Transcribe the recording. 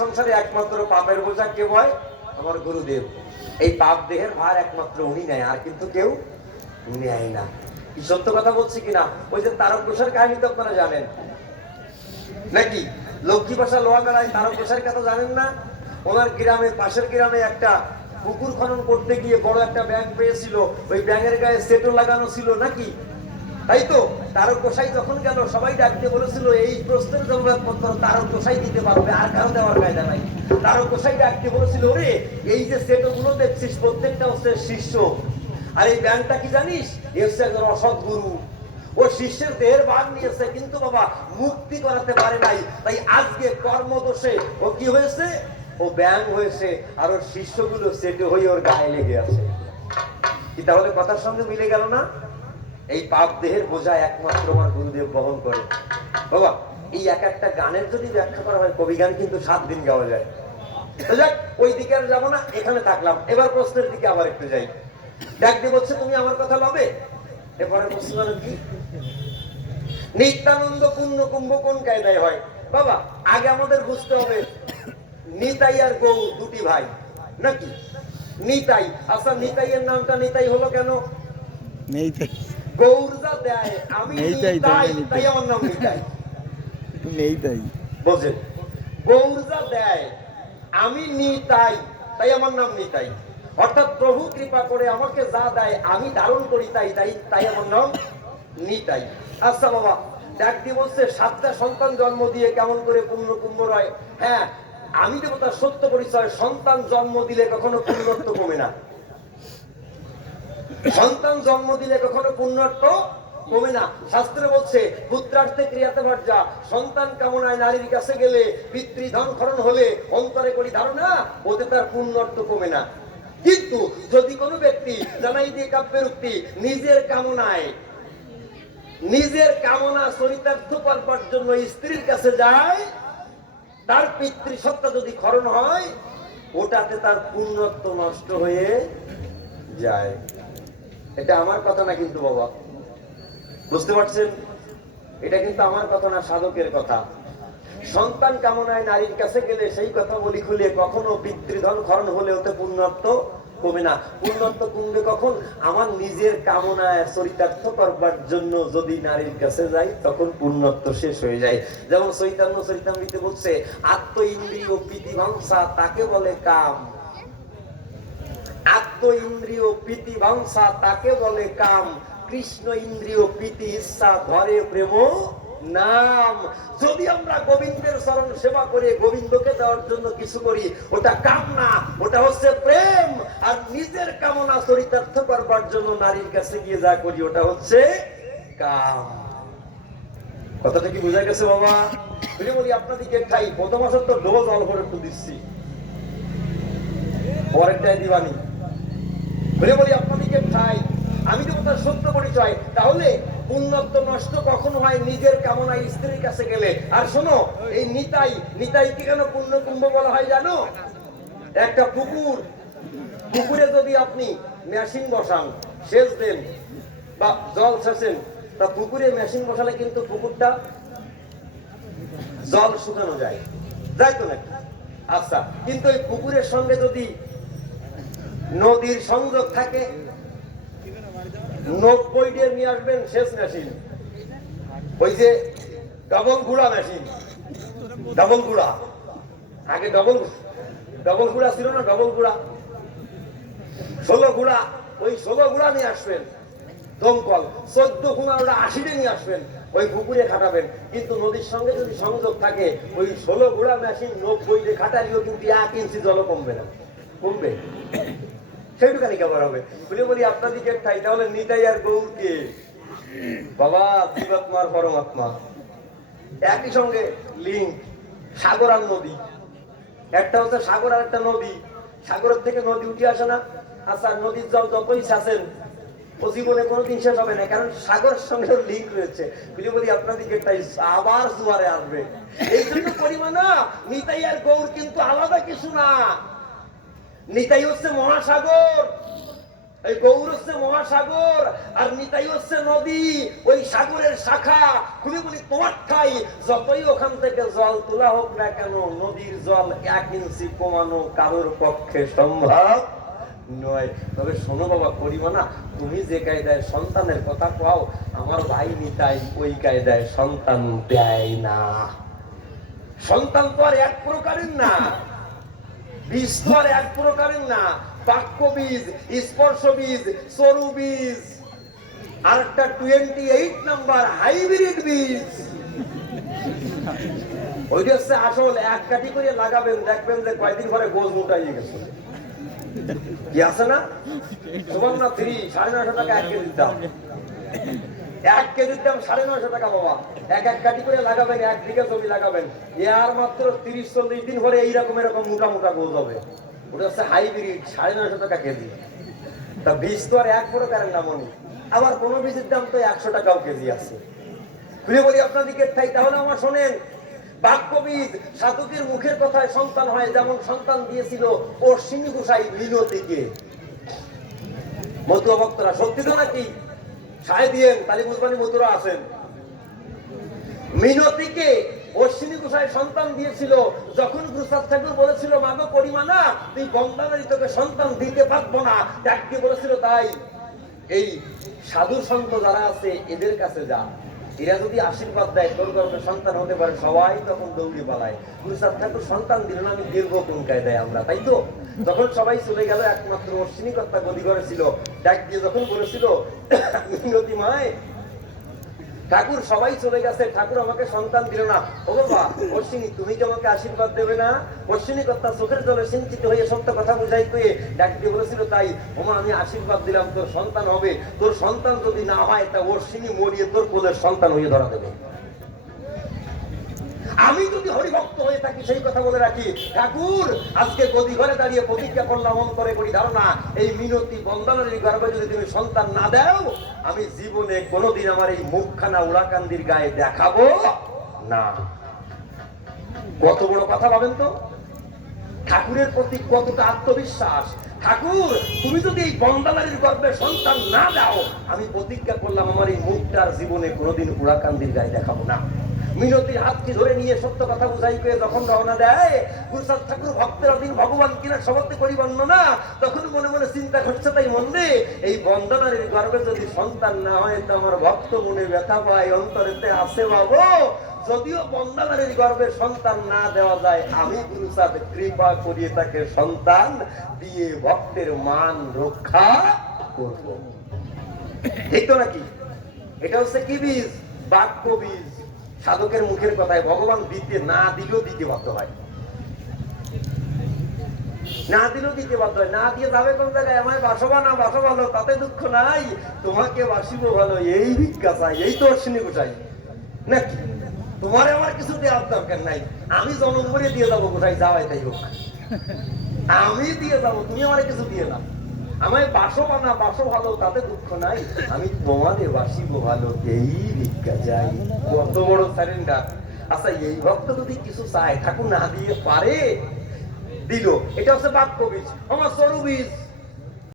সংসারে একমাত্র পাপের বোঝা কে বয় আমার গুরুদেব। এই পাপ দেহের ভার একমাত্র উনি নেয়, আর কিন্তু কেউ নেয় না। সত্য কথা বলছি কিনা? ওই যে তারক প্রসার কাহিনী তো আপনারা জানেন। নাকি? লক্ষ্মী ভাষা লোহাগাড়ায় তারক প্রসার কথা জানেন না? ওনার গ্রামে, পাশের গ্রামে একটা পুকুর খনন করতে গিয়ে বড় একটা ব্যাংক পেয়েছিল। ওই ব্যাঙের গায়ে সেটও লাগানো ছিল, নাকি? তাই তো? তারক গোসাই যখন গেল, সবাই ডাকতে বলেছিল, এই প্রশ্নের জবাবপত্র তারক গোসাই দিতে পারবে, আর কারও দেওয়ার কায়দা নাই। তারক গোসাই ডাকতে বলেছিল রে এই যে সেটো গুলো দেখছিস, প্রত্যেকটা হচ্ছে শিষ্য। আর এই ব্যাংকটা কি জানিস? এ হচ্ছে একজন অসৎ গুরু। ও শিষ্যের দেহের ভাগ নিয়েছে, কিন্তু বাবা, মুক্তি করাতে পারে নাই। তাই আজকে কর্মদোষে ও কি হয়েছে? ও ব্যাং হয়েছে, আর ওর শিষ্যগুলো সেটে হয়ে ওর গায়ে লেগে আছে। কি তাহলে কথার সঙ্গে মিলে গেল না? এই পাপ দেহের বোঝা একমাত্র আমার গুরুদেব বহন করে। বাবা, এই এক একটা গানের যদি ব্যাখ্যা করা হয়, কবি গান কিন্তু সাত দিন গাওয়া যায়। যাক, ওই দিকে আর যাব না, এখানে থাকলাম। এবার প্রশ্নের দিকে আবার একটু যাই। ডাক দিয়ে বলছে, তুমি আমার কথা লবে? এরপরে প্রশ্ন কি? নিত্যানন্দ পূর্ণ কুম্ভ কোন কায়দায় হয়? বাবা, আগে আমাদের বুঝতে হবে, নিতাই আর গৌ দুটি ভাই, নাকি? নিতাই আচ্ছা নিতাইয়ের নামটা নিতাই হলো কেন? নেই তো গৌরদা দেয় আমি নিতাই তো, নিতাই নিতাই। তাই আমার নাম নিতাই। নেই তাই বোঝেন গৌরদা দেয় আমি নিতাই তাই আমার নাম নিতাই। অর্থাৎ প্রভু কৃপা করে আমাকে যা দেয় আমি ধারণ করি তাই তাই তাই আমার নাম নিতাই। আচ্ছা বাবা ডাক বলছে সাতটা সন্তান জন্ম দিয়ে কেমন করে পূর্ণ কুম্ভ রয়। হ্যাঁ আমি দেবো তার সত্য পরিচয় সন্তান জন্ম দিলে কখনো পূর্ণত্ব কমে না। সন্তান জন্ম দিলে কখনো পুণ্যত্ব কমে না। শাস্ত্রে বলছে, পুত্রার্থে ক্রিয়াতে যা সন্তান কামনায় নারীর কাছে গেলে পিতৃধন খরণ হলে অন্তরে করি ধারণা, ওতে তার পুণ্যত্ব কমে না। কিন্তু যদি কোনো ব্যক্তি জানাই দিয়ে কাব্যের উক্তি নিজের কামনায়, নিজের কামনা চরিতার্থ করবার জন্য স্ত্রীর কাছে যায়, তার পিতৃসত্তা যদি খরণ হয়, ওটাতে তার পুণ্যত্ব নষ্ট হয়ে যায়। এটা আমার কথা না কিন্তু বাবা? বুঝতে পারছেন? এটা কিন্তু আমার কথা না, সাধকের কথা। সন্তান কামনায় নারীর কাছে গেলে সেই কথা বলি খুলে কখনো পিতৃধন খরণ হলে ওতে পুণ্যত্ব কমে না। পুণ্যত্ব কমবে কখন? আমার নিজের কামনায় চরিতার্থ করবার জন্য যদি নারীর কাছে যাই, তখন পুণ্যত্ব শেষ হয়ে যায়। যেমন চৈতন্য চরিতামৃতে বলছে আত্ম ইন্দ্রিয় প্রীতিভংসা তাকে বলে কাম। আত্ম ইন্দ্রিয় প্রীতি ভাংসা তাকে বলে কাম। কৃষ্ণ ইন্দ্রিয় প্রীতি ইচ্ছা, ধরে প্রেম, নাম। যদি আমরা গোবিন্দের চরণ সেবা করে গোবিন্দকে দেওয়ার জন্য কিছু করি, ওটা কাম না ওটা হচ্ছে প্রেম। আর নিজের কামনা চরিতার্থ করবার জন্য নারীর কাছে গিয়ে যা করি, ওটা হচ্ছে কাম। কথাটা কি বোঝা গেছে বাবা? বলি বলি আপনাদেরকে খাই। প্রথম মাসের তো ডোজ অল্প একটু দিচ্ছি। পরেরটাই দিবানি। বলে বলি আপনাদেরকে ঠাই আমি দেবো তার সত্য পরিচয় তাহলে উন্নত নষ্ট কখন হয় নিজের কামনায় স্ত্রীর কাছে গেলে। আর শোনো, এই নিতাই, নিতাইকে কেন পুণ্য কুম্ভ বলা হয় জানো? একটা পুকুর, পুকুরে যদি আপনি মেশিন বসান, সেচ দেন বা জল সেচেন, তা পুকুরে মেশিন বসালে কিন্তু পুকুরটা জল শুকানো যায়। যায় তো নাকি? আচ্ছা কিন্তু এই পুকুরের সঙ্গে যদি নদীর সংযোগ থাকে। নব্বই ডের নিয়ে আসবেন শেষ মেশিন। ওই যে ডবল গুড়া মেশিন। ডবল গুড়া। আগে ডবল ডবল গুড়া ছিল না, ডবল গুড়া। ষোলো গুড়া। ওই ষোলো গুড়া নিয়ে আসবেন। দমকল। চোদ্দ গুণা ওটা আশিটে নিয়ে আসবেন। ওই পুকুরে খাটাবেন। কিন্তু নদীর সঙ্গে যদি সংযোগ থাকে, ওই ষোলো গুড়া মেশিন নব্বই খাটালিও কিন্তু এক ইঞ্চি জল কমবে না। কমবে। সেইটুখানি কেমন হবে। বলে, বলি, আপনাদিকে তাহলে নিতাই আর গৌরকে বাবা জীবাত্মার পরমাত্মা। একই সঙ্গে লিঙ্ক সাগর আর নদী। একটা হচ্ছে সাগর আর একটা নদী। সাগরের থেকে নদী উঠে আসে না। আচ্ছা নদীর জল যতই ও জীবনে কোনোদিন শেষ হবে না। কারণ সাগরের সঙ্গে লিঙ্ক রয়েছে। বলি বলি আপনাদেরকে তাই আবার জোয়ারে আসবে। এই জন্য পরিমাণ নিতাই আর গৌর কিন্তু আলাদা কিছু না। নিতাই হচ্ছে মহাসাগর। এই গৌর হচ্ছে মহাসাগর আর নিতাই হচ্ছে নদী। ওই সাগরের শাখা খুবই বলি তোমার ঠাই। যতই ওখান থেকে জল তোলা হোক না কেন, নদীর জল এক ইঞ্চি কমানো কারোর পক্ষে সম্ভব নয়। তবে শোনো বাবা করিমা না তুমি যে কায়দায় সন্তানের কথা পাও আমার ভাই নিতাই ওই কায়দায় সন্তান দেয় না। সন্তান তো আর এক প্রকারের না। আর এক প্রকারের না বাক্য বীজ স্পর্শ বীজ সরু বীজ আর একটা টোয়েন্টি এইট নাম্বার হাইব্রিড বীজ। ওইটা হচ্ছে আসল, এক কাঠি করে লাগাবেন, দেখবেন যে কয়দিন পরে গোজ মোটাইয়ে গেছে। কি আছে না? সুবর্ণ থ্রি সাড়ে নয়শো টাকা এক কেজির দাম। এক কেজির দাম সাড়ে নয়শো টাকা বাবা। এক এক কাটি করে লাগাবেন, এক বিঘা জমি লাগাবেন। আর মাত্র তিরিশ চল্লিশ দিন পরে এইরকম এরকম মোটা মোটা গোজ হবে। ওটা হচ্ছে হাইব্রিড, সাড়ে নয়শো টাকা কেজি। তা বীজ তো আর এক প্রকারের নাম উনি আবার কোনো বীজের দাম তো একশো টাকাও কেজি আছে। খুলে বলি আপনাদেরকে, তাই তাহলে আমার শোনেন বাক্যবিদ সাধকের মুখের কথায় সন্তান হয়, যেমন সন্তান দিয়েছিল অশ্বিনী গোসাই মিনতিকে মতুয়া ভক্তরা, সত্যি তো নাকি? দিয়েন আছেন। মিনতিকে অশ্বিনী সন্তান দিয়েছিল, যখন ঠাকুর বলেছিল তুই তোকে সন্তান দিতে না। বলেছিল তাই। এই সাধু সন্ত যারা আছে, এদের কাছে যা। এরা যদি আশীর্বাদ দেয়, তোর সন্তান হতে পারে, সবাই তখন দৌড়ে পালায়। গুরুসাদ ঠাকুর সন্তান দিল না, আমি দীর্ঘ কোন কায়দায় আমরা, তাই তো? যখন সবাই চলে গেল, একমাত্র অশ্বিনী কর্তা গদি ঘরে ছিল। ডাক দিয়ে যখন বলেছিল ঠাকুর সবাই চলে গেছে, ঠাকুর আমাকে সন্তান দিল না। ও বাবা, অশ্বিনী, তুমি কি আমাকে আশীর্বাদ দেবে না? অশ্বিনী কর্তা চোখের জলে সিঞ্চিত হয়ে সত্য কথা বুঝাই কয়ে ডাক দিয়ে বলেছিল, তাই, ওমা, আমি আশীর্বাদ দিলাম, তোর সন্তান হবে। তোর সন্তান যদি না হয়, তা অশ্বিনী মরিয়ে তোর কোলের সন্তান হয়ে ধরা দেবে। আমি যদি হরিভক্ত হয়ে থাকি, সেই কথা বলে রাখি। ঠাকুর, আজকে গদি ঘরে দাঁড়িয়ে প্রতিজ্ঞা করলাম, অন্তরে করি ধারণা, এই মিনতি বন্দনার গর্ভে যদি তুমি সন্তান না দাও, আমি জীবনে কোনোদিন আমার এই মুখখানা উড়াকান্দির গায়ে দেখাবো না। কত বড় কথা ভাবেন তো? ঠাকুরের প্রতি কতটা আত্মবিশ্বাস? ঠাকুর, তুমি যদি এই বন্দালারির গর্ভে সন্তান না দাও, আমি প্রতিজ্ঞা করলাম, আমার এই মুখটার জীবনে কোনোদিন উড়াকান্দির গায়ে দেখাবো না। মিনতির হাতকে ধরে নিয়ে সত্য কথা বুঝাই পেয়ে যখন রওনা দেয়, গুরুসাদ ঠাকুর ভক্তের অধীন ভগবান কিনা সবতে করি বর্ণনা তখন মনে মনে চিন্তা করছে তাই মনে এই বন্দনারের গর্ভে যদি সন্তান না হয়, তো আমার ভক্ত মনে ব্যথা পায়, অন্তরেতে আছে বাবু। যদিও বন্দালারের গর্ভে সন্তান না দেওয়া যায়, আমি গুরুসাদ কৃপা করিয়ে তাকে সন্তান দিয়ে ভক্তের মান রক্ষা করব। ঠিক তো নাকি? এটা হচ্ছে কি বীজ? বাক্য বীজ। সাধকের মুখের কথায় ভগবান দিতে না দিলেও দিতে বাধ্য হয়। না দিলেও দিতে বাধ্য হয়। না দিয়ে যাবে কোন জায়গায়? আমায় বাসবা না বাসো ভালো তাতে দুঃখ নাই। তোমাকে বাসিব ভালো, এই ভিক্ষা চাই এই তো অশ্বিনী গোসাই। নাকি? তোমার আমার কিছু দেওয়ার দরকার নাই। আমি জনম দিয়ে যাব কোথায় যাওয়াই তাই হোক। আমি দিয়ে যাব, তুমি আমার কিছু দিয়ে দাও। আমায় বাসো বানা, বাসো ভালো, তাতে দুঃখ নাই। আমি তোমাদের বাসিব ভালো এই ভিক্ষা চাই? কত বড় স্যারেন্ডার আচ্ছা এই ভক্ত যদি কিছু চায়, ঠাকুর না দিয়ে পারে? দিল। এটা হচ্ছে বাক্য বীজ আমার সরু বীজ।